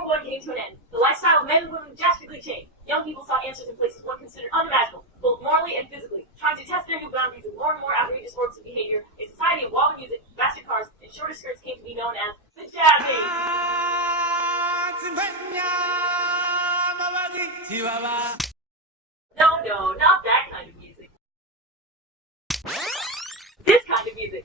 War I came to an end. The lifestyle of men and women drastically changed. Young people sought answers in places one considered unimaginable, both morally and physically, trying to test their new boundaries with more and more outrageous forms of behavior. A society of wilder music, faster cars, and shorter skirts came to be known as the Jazz Age. No, not that kind of music. This kind of music.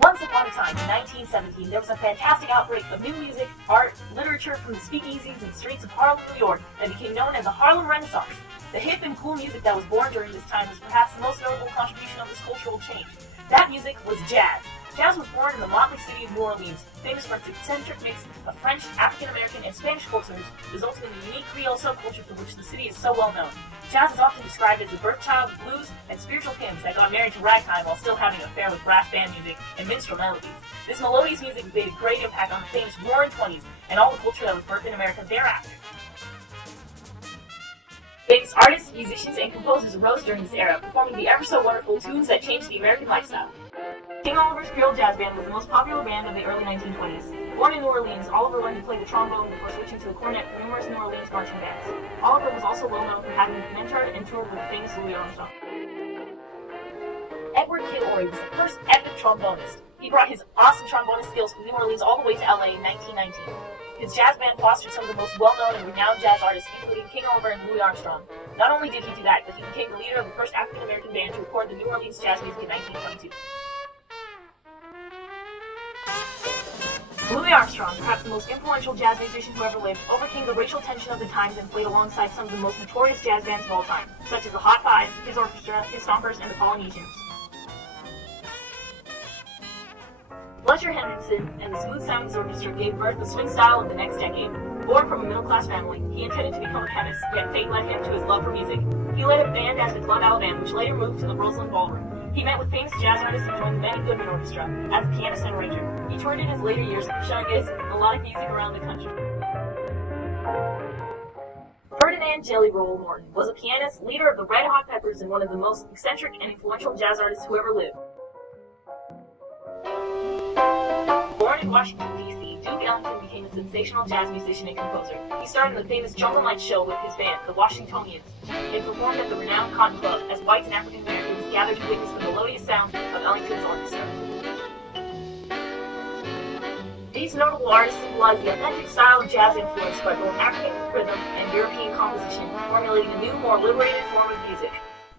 Once upon a time, in 1917, there was a fantastic outbreak of new music, art, literature from the speakeasies and streets of Harlem, New York, that became known as the Harlem Renaissance. The hip and cool music that was born during this time was perhaps the most notable contribution of this cultural change. That music was jazz. Jazz was born in the motley city of New Orleans, famous for its eccentric mix of French, African-American, and Spanish cultures, resulting in the unique Creole subculture for which the city is so well known. Jazz is often described as the birthchild of blues and spiritual hymns that got married to ragtime while still having an affair with brass band music and minstrel melodies. This melodious music made a great impact on the famous Roaring Twenties and all the culture that was birthed in America thereafter. Famous artists, musicians, and composers arose during this era, performing the ever-so-wonderful tunes that changed the American lifestyle. King Oliver's Creole Jazz Band was the most popular band of the early 1920s. Born in New Orleans, Oliver learned to play the trombone before switching to the cornet for numerous New Orleans marching bands. Oliver was also well known for having mentored and toured with the famous Louis Armstrong. Edward Kilroy was the first epic trombonist. He brought his awesome trombonist skills from New Orleans all the way to LA in 1919. His jazz band fostered some of the most well-known and renowned jazz artists, including King Oliver and Louis Armstrong. Not only did he do that, but he became the leader of the first African-American band to record the New Orleans jazz music in 1922. Louis Armstrong, perhaps the most influential jazz musician who ever lived, overcame the racial tension of the times and played alongside some of the most notorious jazz bands of all time, such as the Hot Five, His Orchestra, His Stompers, and the Polynesians. Fletcher Henderson and the Smooth Sounds Orchestra gave birth to the swing style of the next decade. Born from a middle-class family, he intended to become a chemist, yet fate led him to his love for music. He led a band as the Club Alabama, which later moved to the Roseland Ballroom. He met with famous jazz artists and joined the Benny Goodman Orchestra as a pianist and arranger. He toured in his later years, showing his melodic music around the country. Ferdinand Jelly Roll Morton was a pianist, leader of the Red Hot Peppers, and one of the most eccentric and influential jazz artists who ever lived. Born in Washington, D.C., Duke Ellington became a sensational jazz musician and composer. He starred in the famous Jungle Night show with his band, the Washingtonians. They performed at the renowned Cotton Club as whites and African Americans gathered to witness the melodious sounds of Ellington's orchestra. These notable artists symbolize the authentic style of jazz influenced by both African rhythm and European composition, formulating a new, more liberated form of music.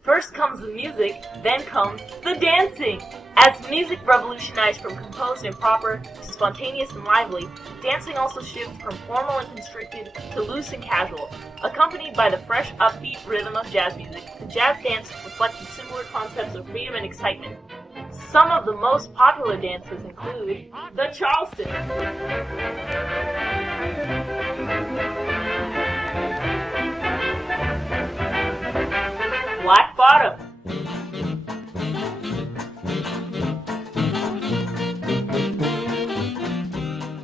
First comes the music, then comes the dancing. As music revolutionized from composed and proper to spontaneous and lively, dancing also shifted from formal and constricted to loose and casual. Accompanied by the fresh, upbeat rhythm of jazz music, the jazz dance reflected similar concepts of freedom and excitement. Some of the most popular dances include the Charleston, Black Bottom,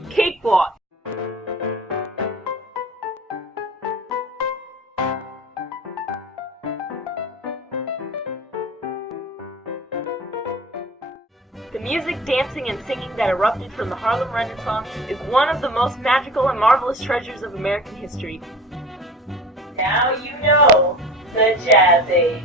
Cakewalk, The music, dancing, and singing that erupted from the Harlem Renaissance is one of the most magical and marvelous treasures of American history. Now you know the Jazz Age.